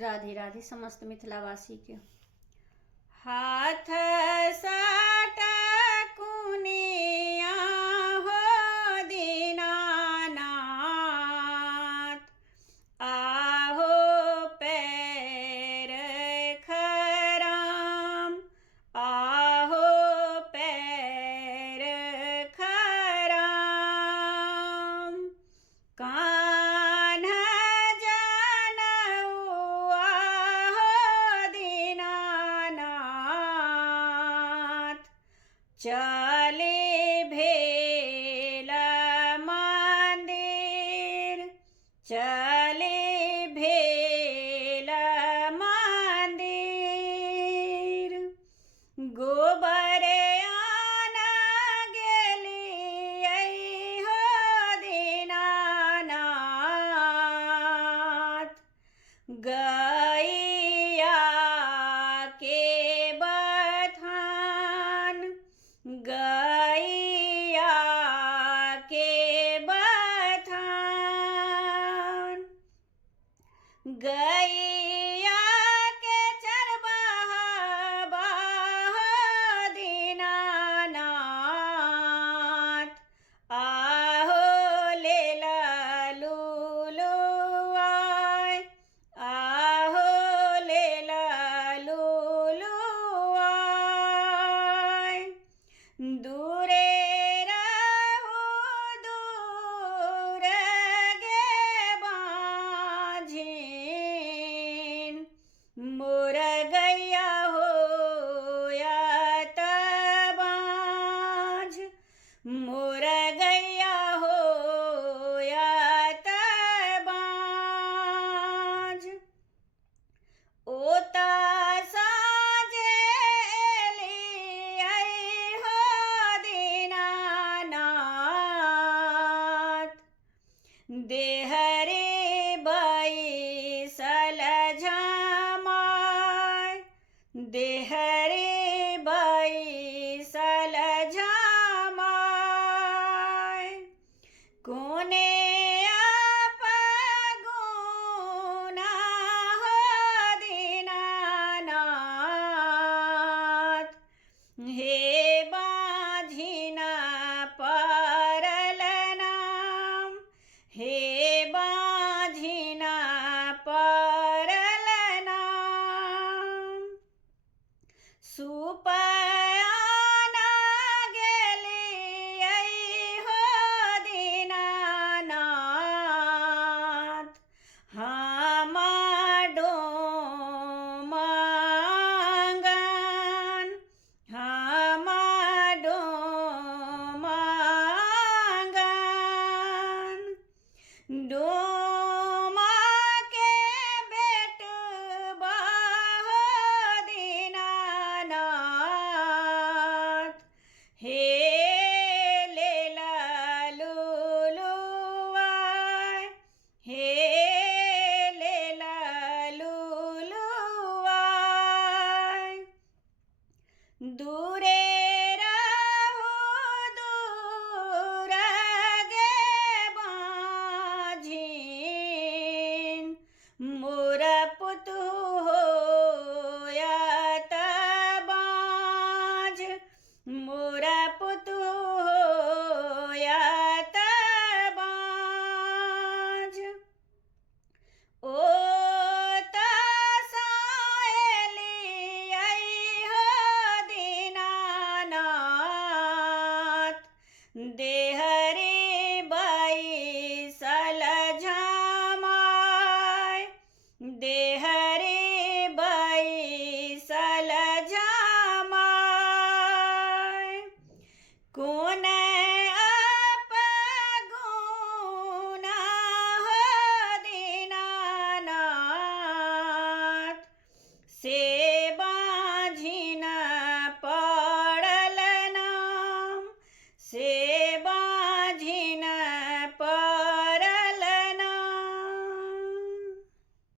राधे राधे समस्त मिथिलावासी के। हाथ साट कुनिया हो दीनानाथ, आहो पैर खराम, आहो पैर खराम। कान्हा जानउआ हो दीनानाथ, चले भेल मंदिर, चले भेल मंदिर। गोबर आना गेलियै हो दीनानाथ, गैया के बथान, गैया के बथान। गैया के चरवाहबा हो दीनानाथ, आहो लेल लूलुआय, आहो लेल लूलुआय। दूरे रहु दूर गे बाँझिन, मोर गैया होयत बाँझ, मोर गैया होयत बाँझ। ओत